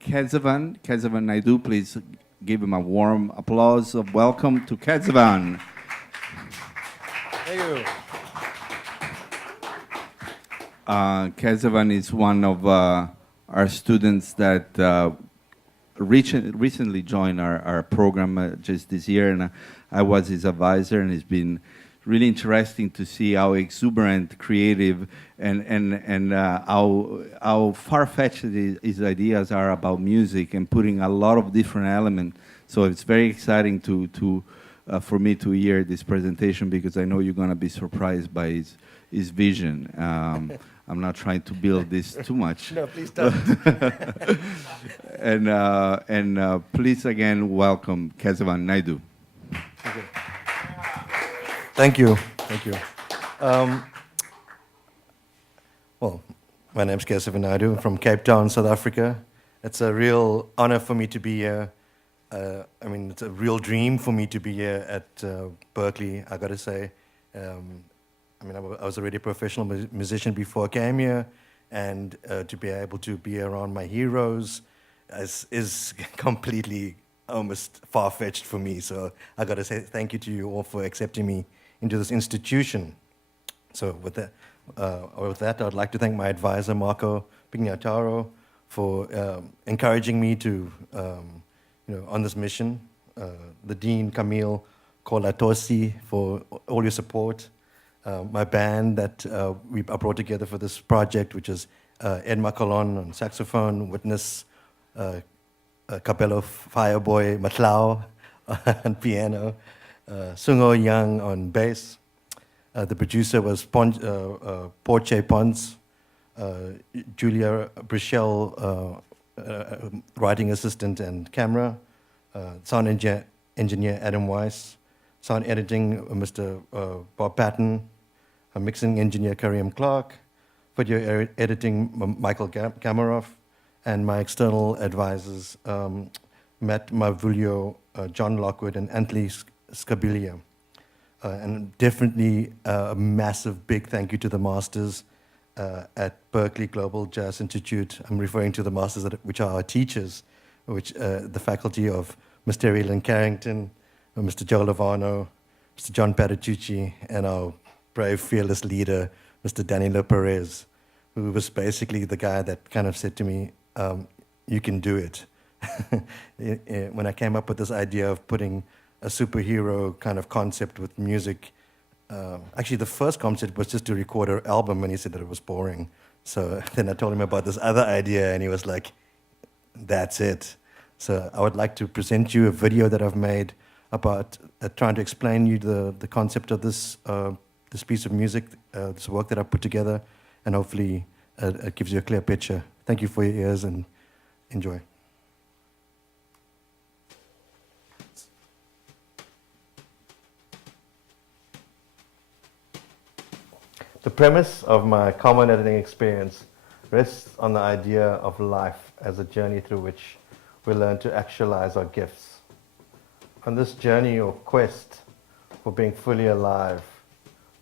Kesivan Naido. Please give him a warm applause of welcome to Kesivan. Thank you. Kesivan is one of our students that recently joined our program just this year, and I was his advisor, and it's been really interesting to see how exuberant, creative, and how far-fetched his ideas are about music and putting a lot of different elements. So it's very exciting for me to hear this presentation, because I know you're going to be surprised by his vision. I'm not trying to build this too much. No, please don't. and please again welcome Kesivan Naido. Okay. Thank you. Thank you. Well, my name's Kesivan Naido. I'm from Cape Town, South Africa. It's a real honor for me to be here. I mean, it's a real dream for me to be here at Berkeley, I got to say. I mean, I was already a professional musician before I came here, and to be able to be around my heroes is completely almost far-fetched for me. So I got to say thank you to you all for accepting me into this institution. So with that, I'd like to thank my advisor, Marco Pignataro, for encouraging me to, on this mission. The Dean, Camille Kolatosi, for all your support. My band that I brought together for this project, which is Edma Colon on saxophone, Witness, Capello Fireboy Matlau on piano, Sungo Young on bass. The producer was Porche Pons, Julia Brichelle, writing assistant and camera, sound engineer Adam Weiss, sound editing Mr. Bob Patton, mixing engineer Kareem Clark, video editing Michael Gamarov, and my external advisors, Matt Mavulio, John Lockwood, and Anthony Scabilia. And definitely a massive big thank you to the masters at Berkeley Global Jazz Institute. I'm referring to the masters which are our teachers, which the faculty of Mr. Elan Carrington, Mr. Joe Lovano, Mr. John Patitucci, and our brave, fearless leader, Mr. Danilo Perez, who was basically the guy that kind of said to me, you can do it. When I came up with this idea of putting a superhero kind of concept with music, actually the first concept was just to record an album, and he said that it was boring. So then I told him about this other idea, and he was like, that's it. So I would like to present you a video that I've made about trying to explain you the concept of this piece of music, this work that I put together, and hopefully it gives you a clear picture. Thank you for your ears, and enjoy. The premise of my culminating experience rests on the idea of life as a journey through which we learn to actualize our gifts. On this journey or quest for being fully alive,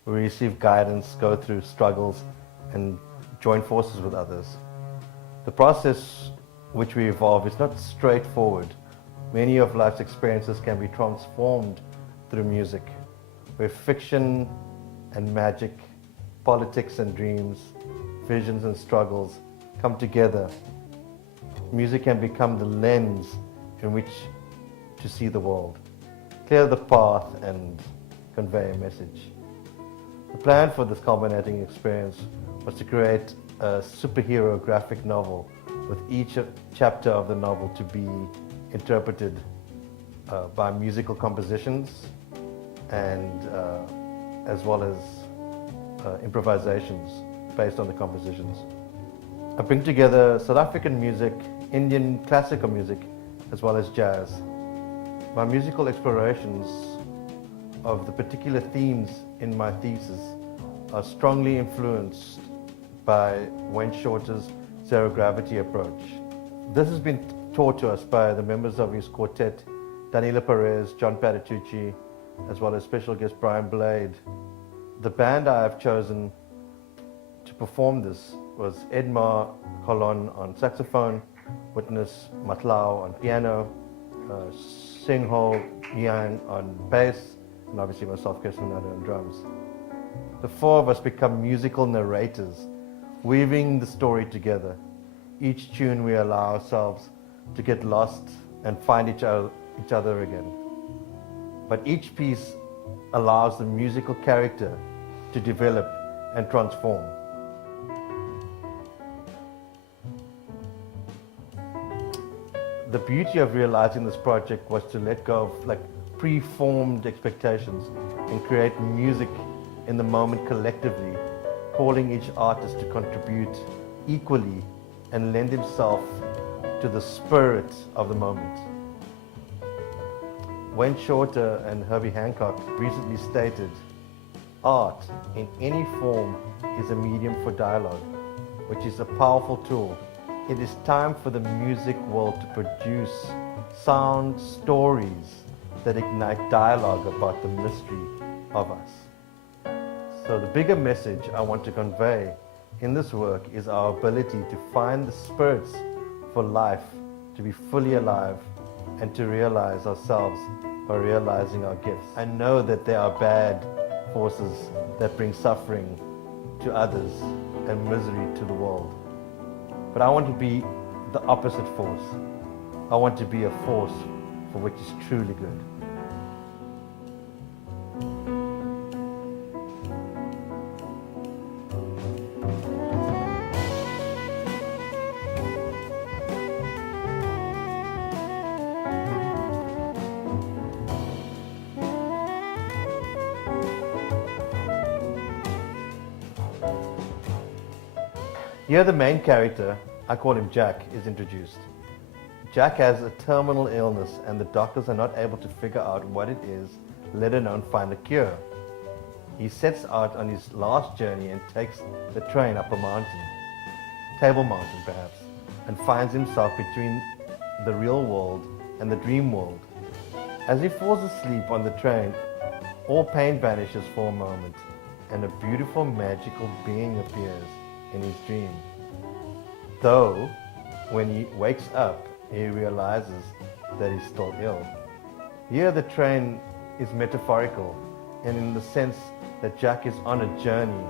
we receive guidance, go through struggles, and join forces with others. The process which we evolve is not straightforward. Many of life's experiences can be transformed through music, where fiction and magic, politics and dreams, visions and struggles come together. Music can become the lens in which to see the world, clear the path, and convey a message. The plan for this culminating experience was to create a superhero graphic novel, with each chapter of the novel to be interpreted by musical compositions and as well as improvisations based on the compositions. I bring together South African music, Indian classical music, as well as jazz. My musical explorations of the particular themes in my thesis are strongly influenced by Wayne Shorter's zero gravity approach. This has been taught to us by the members of his quartet, Danilo Perez, John Patitucci, as well as special guest Brian Blade. The band I have chosen to perform this was Edma Colon on saxophone, Witness Matlao on piano, Singho Yang on bass, and obviously myself, Kesivan Naido, on drums. The four of us become musical narrators, weaving the story together. Each tune we allow ourselves to get lost and find each other again. But each piece allows the musical character to develop and transform. The beauty of realizing this project was to let go of pre-formed expectations and create music in the moment collectively, calling each artist to contribute equally and lend himself to the spirit of the moment. Wayne Shorter and Herbie Hancock recently stated, "Art in any form is a medium for dialogue, which is a powerful tool. It is time for the music world to produce sound stories that ignite dialogue about the mystery of us." So the bigger message I want to convey in this work is our ability to find the spirits for life, to be fully alive, and to realize ourselves by realizing our gifts. I know that there are bad forces that bring suffering to others and misery to the world. But I want to be the opposite force. I want to be a force for which is truly good. Here the main character, I call him Jack, is introduced. Jack has a terminal illness and the doctors are not able to figure out what it is, let alone find a cure. He sets out on his last journey and takes the train up a mountain, Table Mountain perhaps, and finds himself between the real world and the dream world. As he falls asleep on the train, all pain vanishes for a moment and a beautiful magical being appears in his dream. Though, when he wakes up, he realizes that he's still ill. Here the train is metaphorical, and in the sense that Jack is on a journey.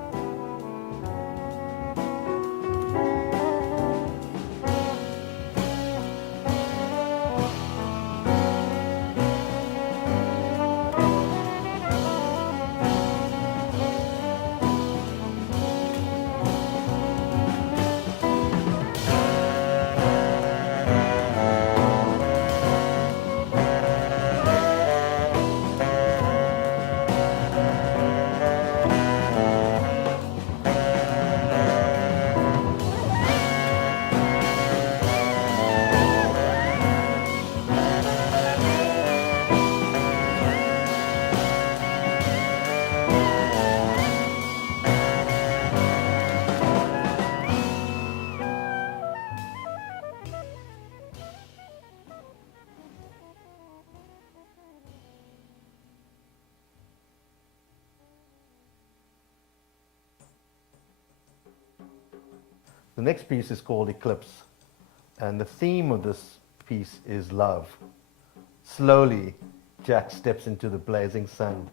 The next piece is called Eclipse, and the theme of this piece is love. Slowly, Jack steps into the blazing sun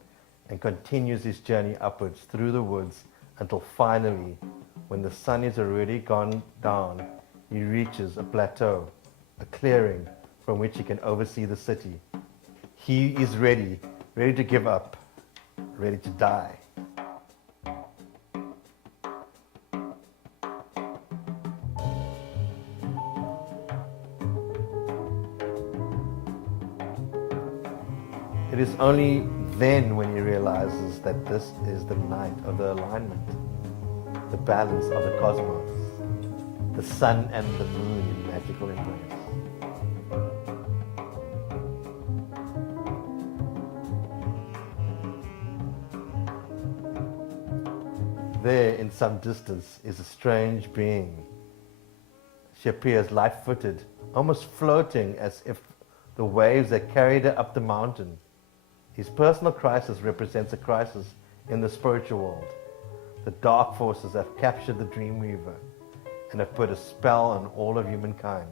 and continues his journey upwards through the woods until finally, when the sun is already gone down, he reaches a plateau, a clearing from which he can oversee the city. He is ready to give up, ready to die. It is only then when he realizes that this is the night of the alignment, the balance of the cosmos, the sun and the moon in magical embrace. There, in some distance, is a strange being. She appears light-footed, almost floating as if the waves that carried her up the mountain. His personal crisis represents a crisis in the spiritual world. The dark forces have captured the Dreamweaver and have put a spell on all of humankind.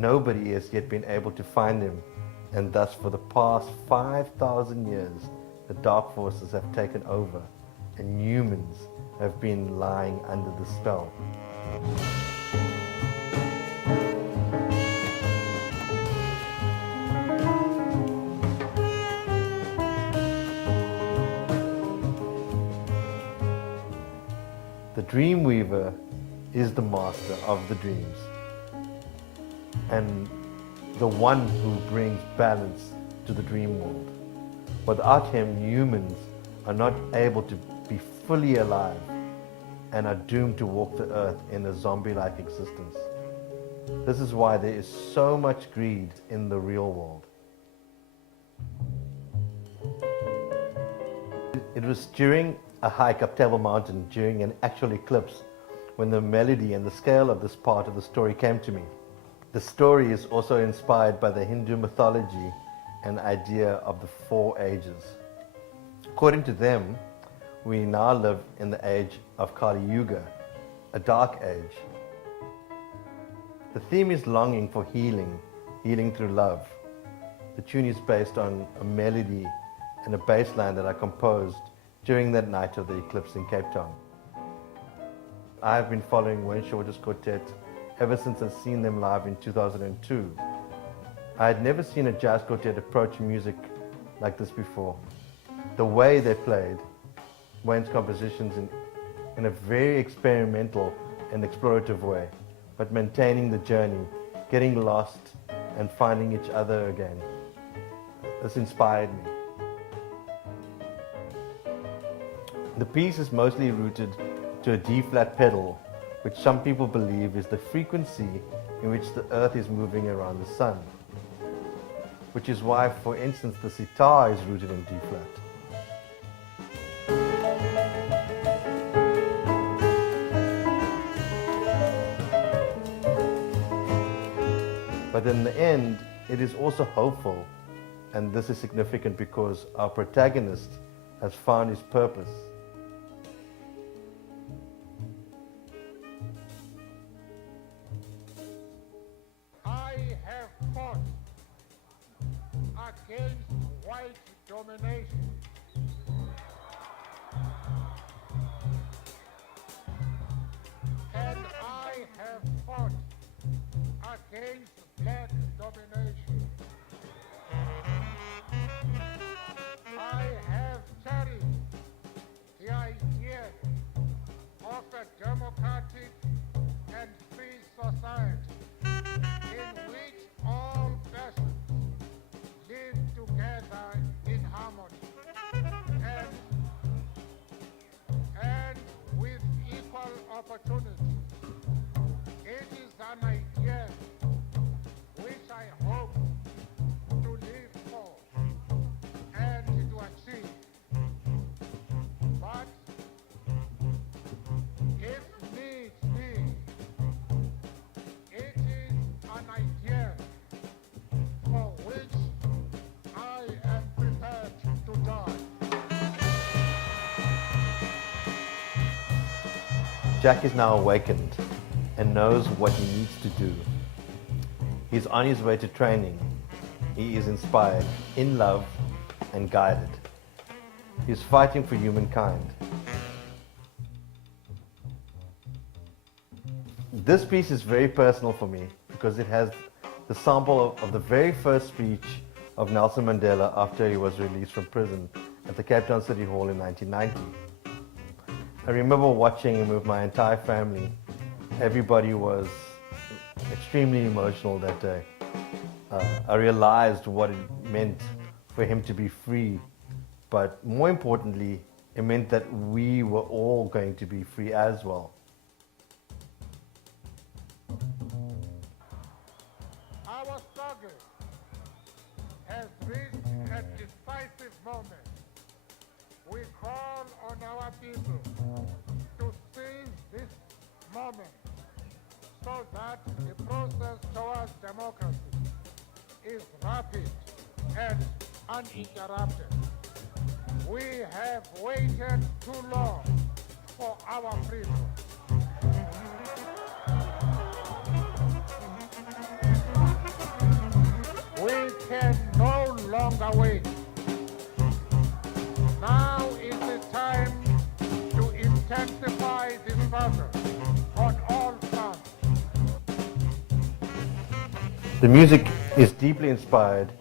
nobody has yet been able to find them, and thus for the past 5,000 years, the dark forces have taken over, and humans have been lying under the spell. The Dreamweaver is the master of the dreams and the one who brings balance to the dream world. Without him, humans are not able to be fully alive and are doomed to walk the earth in a zombie-like existence. This is why there is so much greed in the real world. It was during a hike up Table Mountain during an actual eclipse when the melody and the scale of this part of the story came to me. The story is also inspired by the Hindu mythology and idea of the 4 ages. According to them, we now live in the age of Kali Yuga, a dark age. The theme is longing for healing, healing through love. The tune is based on a melody and a bass line that I composed during that night of the eclipse in Cape Town. I have been following Wayne Shorter's quartet ever since I've seen them live in 2002. I had never seen a jazz quartet approach music like this before. The way they played Wayne's compositions in a very experimental and explorative way, but maintaining the journey, getting lost and finding each other again. This inspired me. The piece is mostly rooted to a D-flat pedal, which some people believe is the frequency in which the earth is moving around the sun. Which is why, for instance, the sitar is rooted in D-flat. But in the end, it is also hopeful, and this is significant because our protagonist has found his purpose. I have fought against white domination. And I have fought against black domination. I have cherished the idea of a democratic and free society in which all persons live together in harmony and with equal opportunity. It is an idea which I hope to live for and to achieve. But if needs be, it is an idea for which I am prepared to die. Jack is now awakened and knows what he needs to do. He's on his way to training. He is inspired, in love, and guided. He's fighting for humankind. This piece is very personal for me because it has the sample of the very first speech of Nelson Mandela after he was released from prison at the Cape Town City Hall in 1990. I remember watching him with my entire family. Everybody was extremely emotional that day. I realized what it meant for him to be free, but more importantly, it meant that we were all going to be free as well. Our struggle has reached a decisive moment. We call on our people to seize this moment so that the process towards democracy is rapid and uninterrupted. We have waited too long for our freedom. await. Now is the time to intensify this further on all fronts. The music is deeply inspired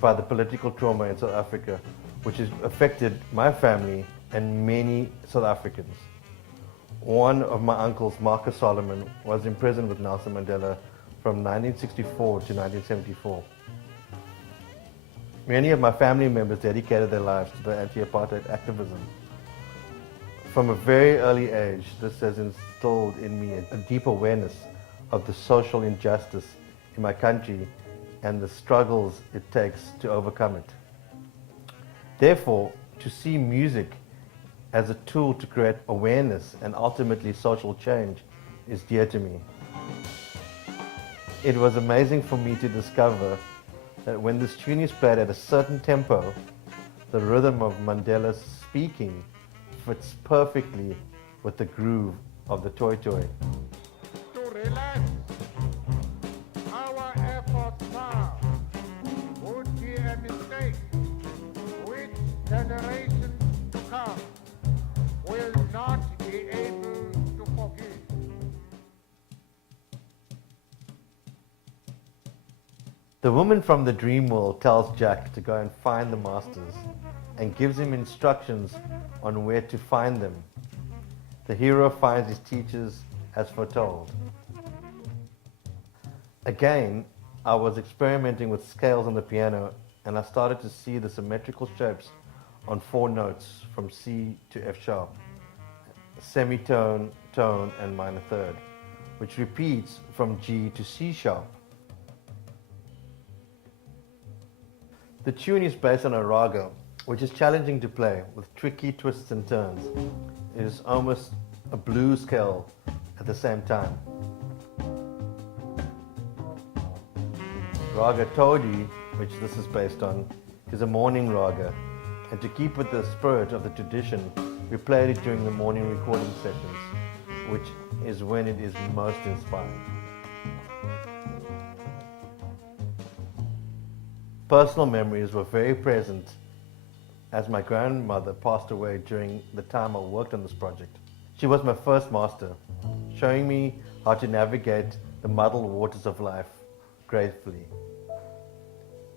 by the political trauma in South Africa, which has affected my family and many South Africans. One of my uncles, Marcus Solomon, was imprisoned with Nelson Mandela from 1964 to 1974. Many of my family members dedicated their lives to the anti-apartheid activism. From a very early age, this has instilled in me a deep awareness of the social injustice in my country and the struggles it takes to overcome it. Therefore, to see music as a tool to create awareness and ultimately social change is dear to me. It was amazing for me to discover that when this tune is played at a certain tempo, the rhythm of Mandela's speaking fits perfectly with the groove of the Toy Toy. To relax our efforts now would be a mistake which generations to come will not be able to forgive. The woman from the dream world tells Jack to go and find the masters and gives him instructions on where to find them. The hero finds his teachers as foretold. Again, I was experimenting with scales on the piano and I started to see the symmetrical shapes on 4 notes from C to F sharp, semitone, tone and minor third, which repeats from G to C sharp. The tune is based on a raga, which is challenging to play with tricky twists and turns. It is almost a blues scale at the same time. Raga Todi, which this is based on, is a morning raga, and to keep with the spirit of the tradition, we played it during the morning recording sessions, which is when it is most inspiring. Personal memories were very present as my grandmother passed away during the time I worked on this project. She was my first master, showing me how to navigate the muddled waters of life gracefully.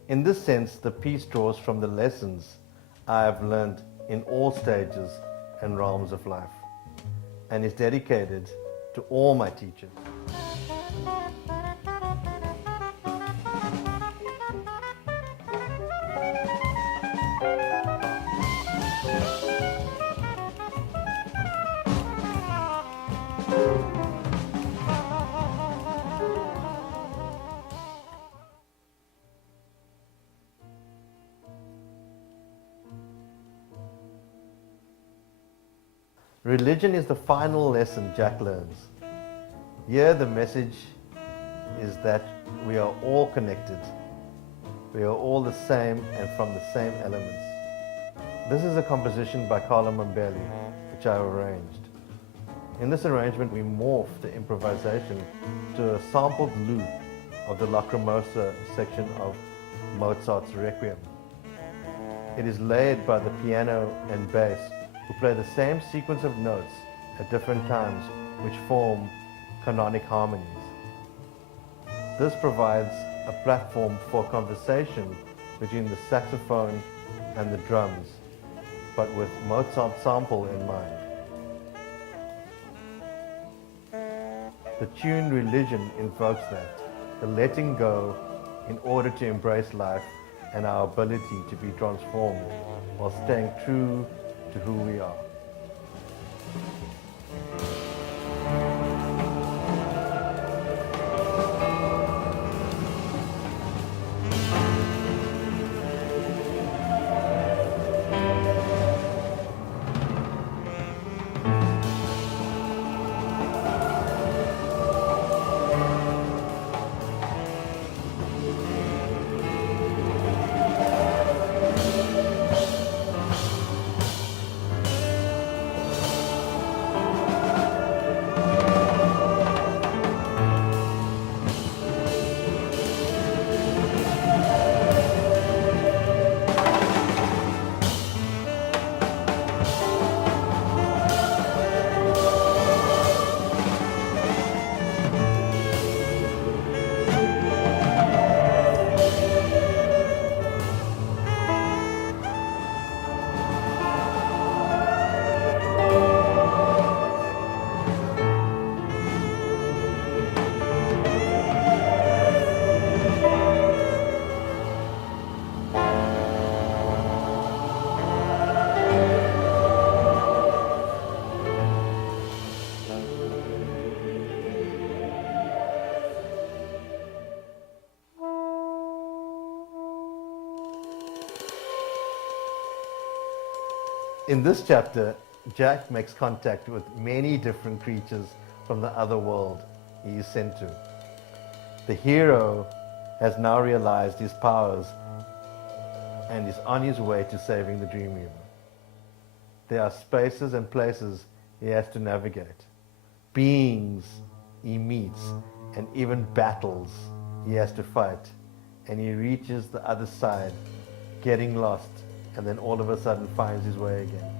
In this sense, the piece draws from the lessons I have learned in all stages and realms of life, and is dedicated to all my teachers. Religion is the final lesson Jack learns. Here the message is that we are all connected. We are all the same and from the same elements. This is a composition by Carlo Mambelli, which I arranged. In this arrangement we morph the improvisation to a sampled loop of the Lacrimosa section of Mozart's Requiem. It is layered by the piano and bass, who play the same sequence of notes at different times, which form canonic harmonies. This provides a platform for conversation between the saxophone and the drums, but with Mozart's sample in mind. The tune Religion invokes that, the letting go in order to embrace life and our ability to be transformed while staying true to who we are. In this chapter, Jack makes contact with many different creatures from the other world he is sent to. The hero has now realized his powers and is on his way to saving the Dreamweaver. There are spaces and places he has to navigate, beings he meets, and even battles he has to fight. And he reaches the other side, getting lost, and then all of a sudden finds his way again.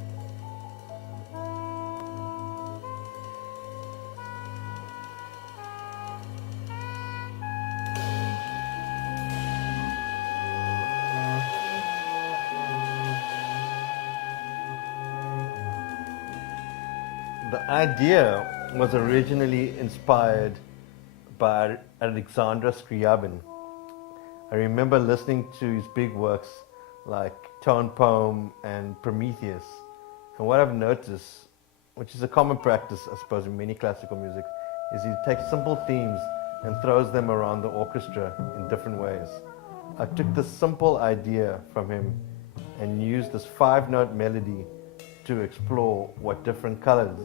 The idea was originally inspired by Alexander Scriabin. I remember listening to his big works like Tone Poem and Prometheus. And what I've noticed, which is a common practice, I suppose, in many classical music, is he takes simple themes and throws them around the orchestra in different ways. I took this simple idea from him and used this 5-note melody to explore what different colors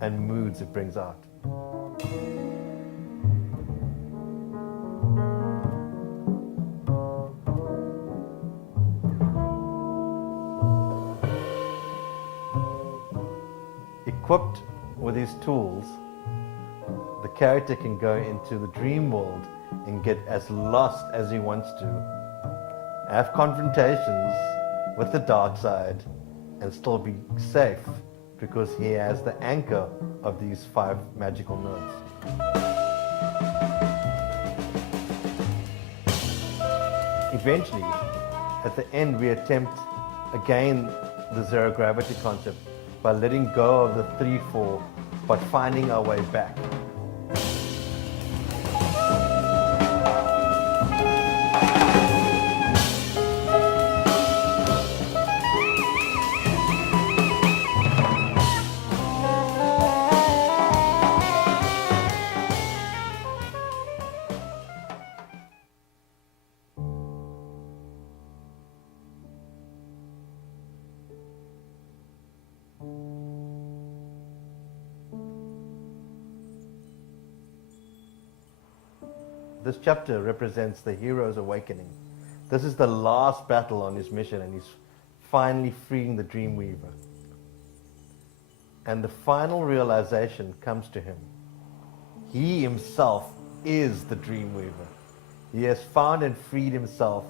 and moods it brings out. Equipped with these tools, the character can go into the dream world and get as lost as he wants to, have confrontations with the dark side, and still be safe because he has the anchor of these 5 magical notes. Eventually, at the end, we attempt again the zero gravity concept by letting go of the 3/4 but finding our way back. This chapter represents the hero's awakening. This is the last battle on his mission, and he's finally freeing the Dreamweaver. And the final realization comes to him. He himself is the Dreamweaver. He has found and freed himself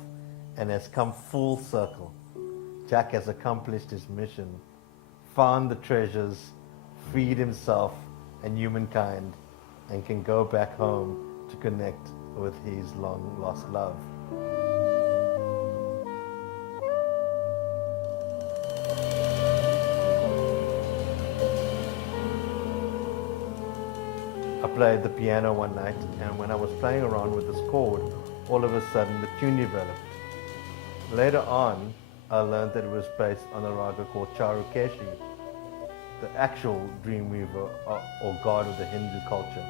and has come full circle. Jack has accomplished his mission, found the treasures, freed himself and humankind, and can go back home to connect with his long lost love. I played the piano one night, and when I was playing around with this chord, all of a sudden the tune developed. Later on, I learned that it was based on a raga called Charukeshi, the actual Dreamweaver or god of the Hindu culture.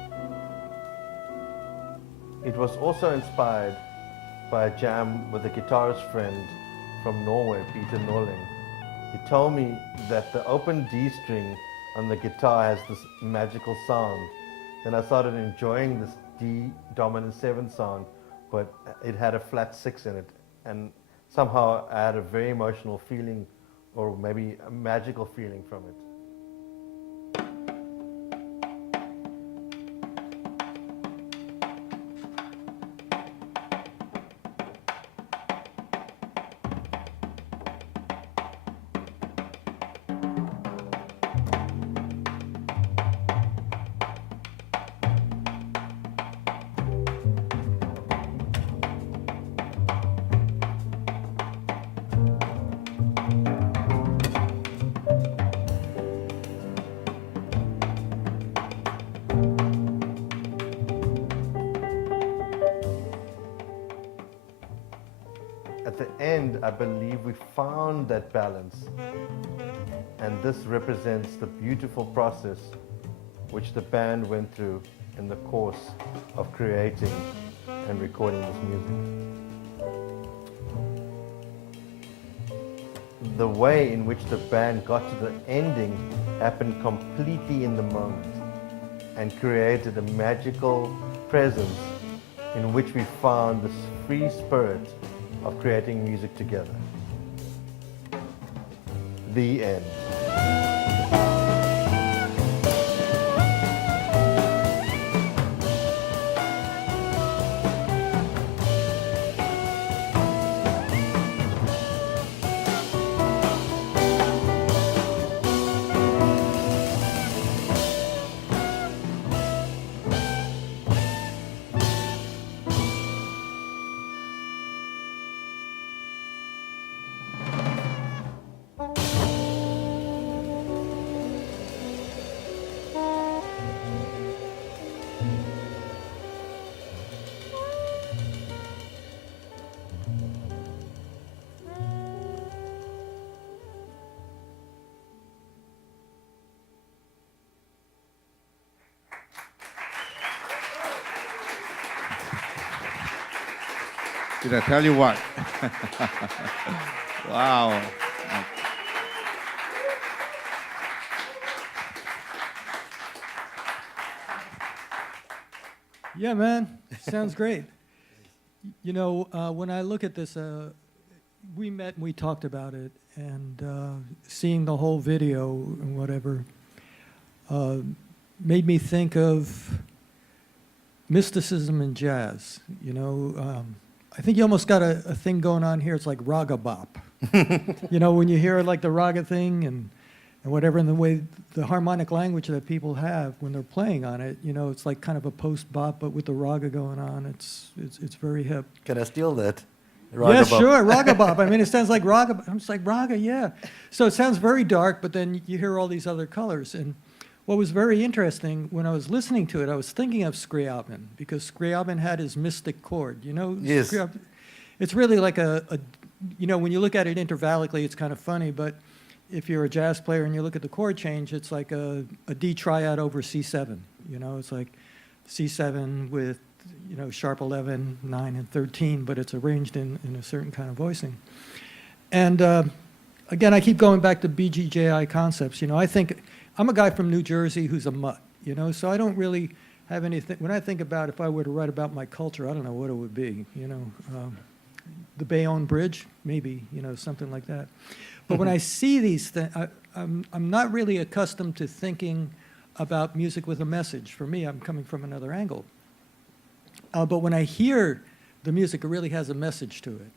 It was also inspired by a jam with a guitarist friend from Norway, Peter Norling. He told me that the open D string on the guitar has this magical sound. Then I started enjoying this D dominant 7 sound, but it had a flat 6 in it. And somehow I had a very emotional feeling, or maybe a magical feeling from it. At the end, I believe we found that balance, and this represents the beautiful process which the band went through in the course of creating and recording this music. the way in which the band got to the ending happened completely in the moment and created a magical presence in which we found this free spirit of creating music together. The end. Did I tell you what? Wow. Yeah, man, sounds great. You know, when I look at this, we met and we talked about it, and seeing the whole video and whatever made me think of mysticism and jazz. You know, I think you almost got a thing going on here. It's like raga bop. You know, when you hear like the raga thing and whatever, and the way the harmonic language that people have when they're playing on it, you know, it's like kind of a post bop, but with the raga going on. It's very hip. Can I steal that? Yeah, sure, raga bop. I mean, it sounds like raga. I'm just like raga, yeah. So it sounds very dark, but then you hear all these other colors. And what was very interesting when I was listening to it, I was thinking of Scriabin, because Scriabin had his mystic chord. You know, yes. It's really like a, you know, when you look at it intervallically, it's kind of funny, but if you're a jazz player and you look at the chord change, it's like a D triad over C7. You know, it's like C7 with, you know, sharp 11, 9, and 13, but it's arranged in a certain kind of voicing. And again, I keep going back to BGJI concepts. You know, I think I'm a guy from New Jersey who's a mutt, you know, so I don't really have anything. When I think about if I were to write about my culture, I don't know what it would be, you know. The Bayonne Bridge, maybe, you know, something like that. But when I see these things, I'm not really accustomed to thinking about music with a message. For me, I'm coming from another angle. But when I hear the music, it really has a message to it.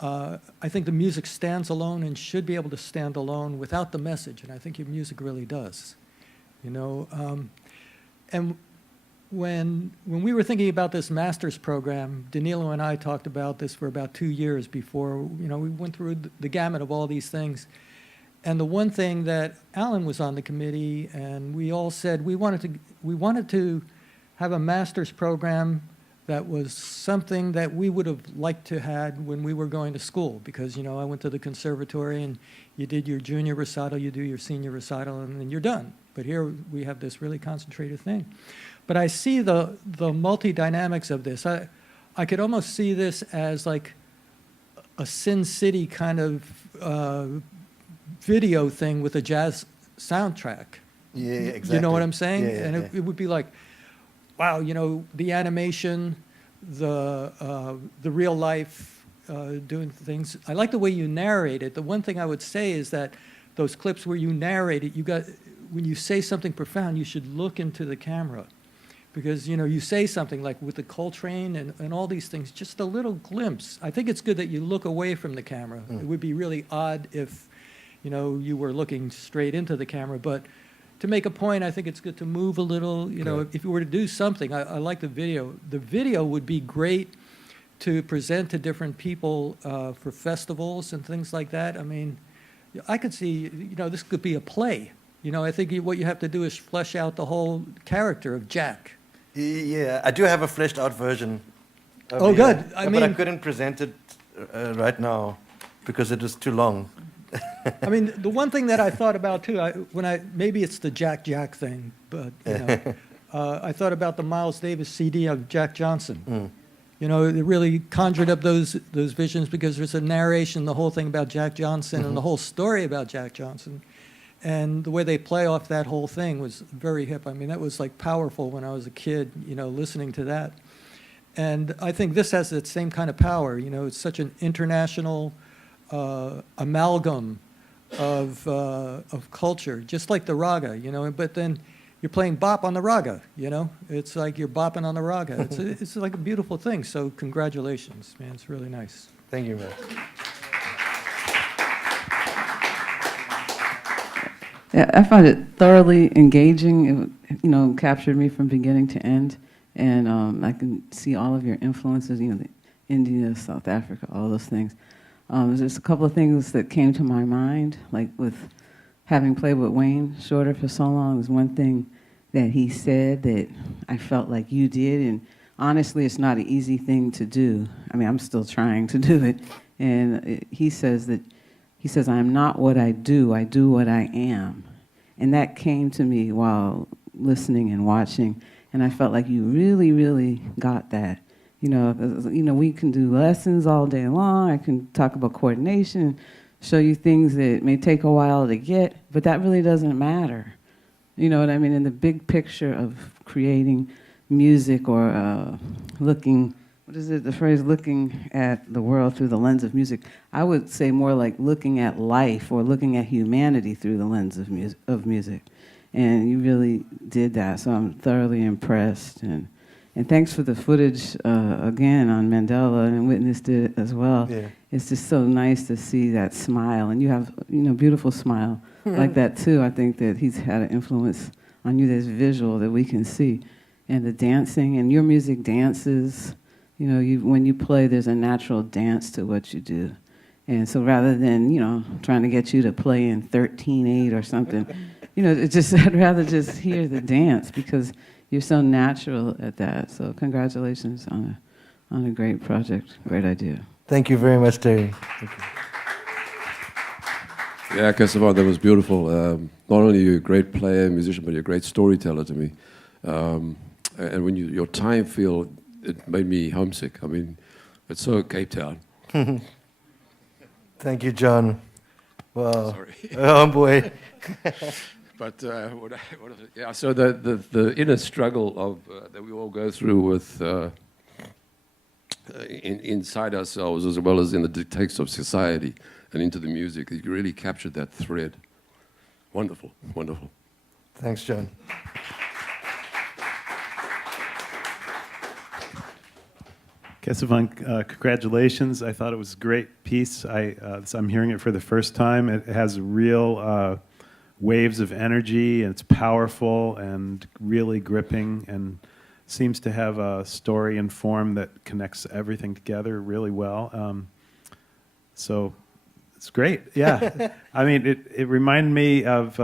I think the music stands alone and should be able to stand alone without the message, and I think your music really does. You know, and when we were thinking about this master's program, Danilo and I talked about this for about 2 years before, you know, we went through the gamut of all these things. And the one thing that Alan was on the committee, and we all said we wanted to have a master's program that was something that we would have liked to had when we were going to school, because, you know, I went to the conservatory and you did your junior recital, you do your senior recital, and then you're done. But here we have this really concentrated thing. But I see the multi-dynamics of this. I could almost see this as like a Sin City kind of video thing with a jazz soundtrack. Yeah, exactly. You know what I'm saying? Yeah, and it would be like, wow, you know, the animation, the real life doing things. I like the way you narrate it. The one thing I would say is that those clips where you narrate it, when you say something profound, you should look into the camera. Because, you know, you say something like with the Coltrane and all these things, just a little glimpse. I think it's good that you look away from the camera. It would be really odd if, you know, you were looking straight into the camera. But to make a point, I think it's good to move a little. You know, if you were to do something, I like the video. The video would be great to present to different people for festivals and things like that. I mean, I could see, you know, this could be a play. You know, I think what you have to do is flesh out the whole character of Jack. Yeah, I do have a fleshed out version. Oh, good. But I couldn't present it right now because it is too long. I mean, the one thing that I thought about too, maybe it's the Jack thing, but you know, I thought about the Miles Davis CD of Jack Johnson. You know, it really conjured up those visions because there's a narration, the whole thing about Jack Johnson and the whole story about Jack Johnson. And the way they play off that whole thing was very hip. I mean, that was like powerful when I was a kid, you know, listening to that. And I think this has that same kind of power. You know, it's such an international amalgam of culture, just like the raga, you know, but then you're playing bop on the raga, you know? It's like you're bopping on the raga. It's like a beautiful thing. So congratulations, man. It's really nice. Thank you, man. Yeah, I found it thoroughly engaging. It, you know, captured me from beginning to end. And I can see all of your influences, you know, India, South Africa, all those things. There's just a couple of things that came to my mind, like with having played with Wayne Shorter for so long. There's one thing that he said that I felt like you did, and honestly, it's not an easy thing to do. I mean, I'm still trying to do it. And he says, I am not what I do what I am. And that came to me while listening and watching, and I felt like you really, really got that. You know, we can do lessons all day long. I can talk about coordination, show you things that may take a while to get, but that really doesn't matter. You know what I mean? In the big picture of creating music or looking, what is it, the phrase, looking at the world through the lens of music, I would say more like looking at life or looking at humanity through the lens of music. And you really did that, so I'm thoroughly impressed. And thanks for the footage again on Mandela, and witnessed it as well. Yeah. It's just so nice to see that smile, and you have, you know, beautiful smile like that too. I think that he's had an influence on you that's visual that we can see, and the dancing, and your music dances. You know, when you play, there's a natural dance to what you do, and so rather than, you know, trying to get you to play in 13/8 or something, you know, it just I'd rather just hear the dance because you're so natural at that. So congratulations on a great project, great idea. Thank you very much, Terry. Thank you. Yeah, Kesivan, that was beautiful. Not only are you a great player and musician, but you're a great storyteller to me. And when your time feel, it made me homesick. I mean, it's so Cape Town. Thank you, John. Wow. Sorry. Oh, boy. But yeah, so the inner struggle of that we all go through with inside ourselves, as well as in the dictates of society and into the music, you really captured that thread. Wonderful, wonderful. Thanks, John. Kesivan, congratulations. I thought it was a great piece. I'm hearing it for the first time. It has real waves of energy, and it's powerful and really gripping, and seems to have a story and form that connects everything together really well. So it's great. Yeah. I mean, it reminded me of,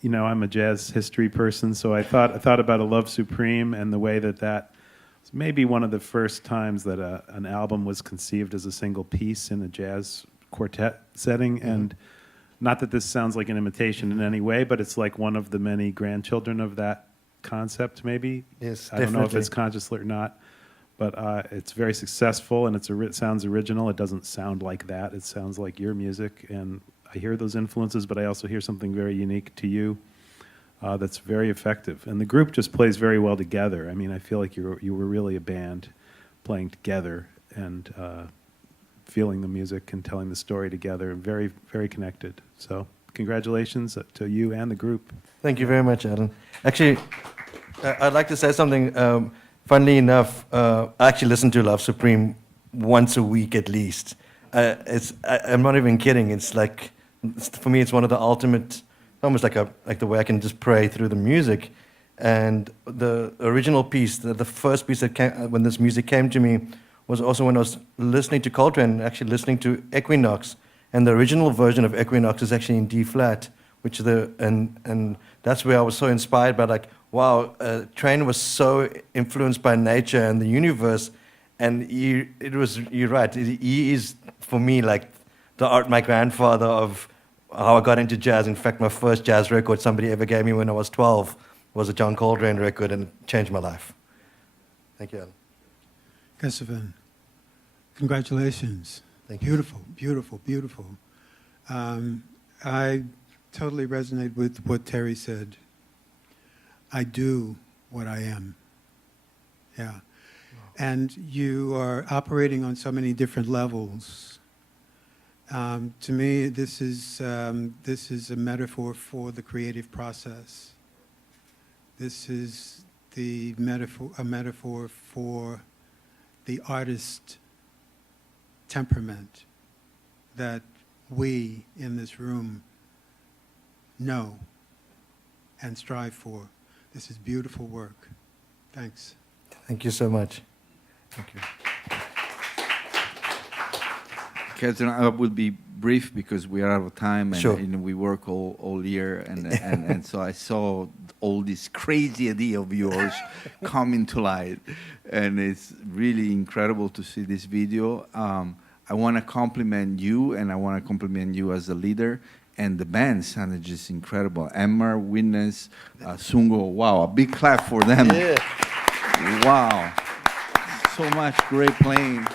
you know, I'm a jazz history person, so I thought about A Love Supreme and the way that was maybe one of the first times that an album was conceived as a single piece in a jazz quartet setting. Mm-hmm. And not that this sounds like an imitation in any way, but it's like one of the many grandchildren of that concept, maybe. Yes, I don't know if it's conscious or not, but it's very successful, and it sounds original. It doesn't sound like that. It sounds like your music, and I hear those influences, but I also hear something very unique to you that's very effective. And the group just plays very well together. I mean, I feel like you were really a band playing together and feeling the music and telling the story together, very, very connected. So congratulations to you and the group. Thank you very much, Alan. Actually, I'd like to say something. Funnily enough, I actually listen to Love Supreme once a week at least. I'm not even kidding. It's like, for me, it's one of the ultimate, almost like the way I can just pray through the music. And the original piece, the first piece that came, when this music came to me, was also when I was listening to Coltrane, actually listening to Equinox. And the original version of Equinox is actually in D flat, which and that's where I was so inspired by, like, wow, Train was so influenced by nature and the universe, and you're right. He is, for me, like my grandfather of how I got into jazz. In fact, my first jazz record somebody ever gave me when I was 12 was a John Coltrane record, and it changed my life. Thank you, Alan. Kesivan, congratulations. Thank you. Beautiful, beautiful, beautiful. I totally resonate with what Terry said. I do what I am. Yeah. And you are operating on so many different levels. To me, this is a metaphor for the creative process. This is a metaphor for the artist temperament that we in this room know and strive for. This is beautiful work. Thanks. Thank you so much. Thank you. Captain, I will be brief because we are out of time and, Sure. and we work all year. And so I saw all this crazy idea of yours coming to light. And it's really incredible to see this video. I want to compliment you, and I want to compliment you as a leader. And the band sounded just incredible. Emma, Witness, Sungo, wow, a big clap for them. Yeah. Wow, so much great playing.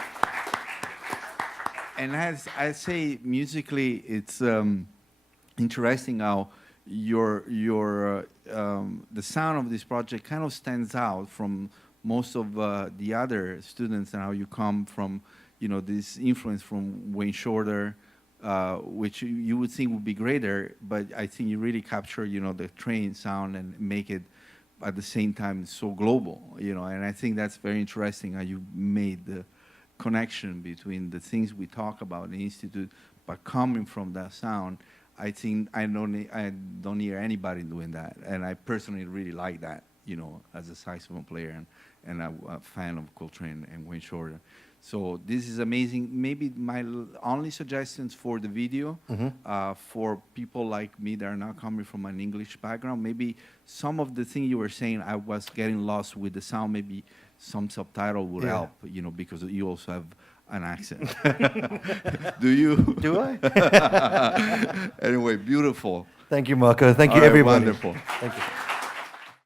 And as I say, musically, it's interesting how the sound of this project kind of stands out from most of the other students, and how you come from, this influence from Wayne Shorter, which you would think would be greater, but I think you really capture, the train sound and make it at the same time so global, and I think that's very interesting how you made the connection between the things we talk about in the Institute, but coming from that sound. I think I don't hear anybody doing that, and I personally really like that, as a saxophone player and a fan of Coltrane and Wayne Shorter. So this is amazing. Maybe my only suggestions for the video, for people like me that are not coming from an English background, maybe some of the things you were saying, I was getting lost with the sound. Maybe some subtitle would help, because you also have an accent. Do you? Do I? Anyway, beautiful. Thank you, Marco. Thank you, All right, everybody. wonderful. Thank you.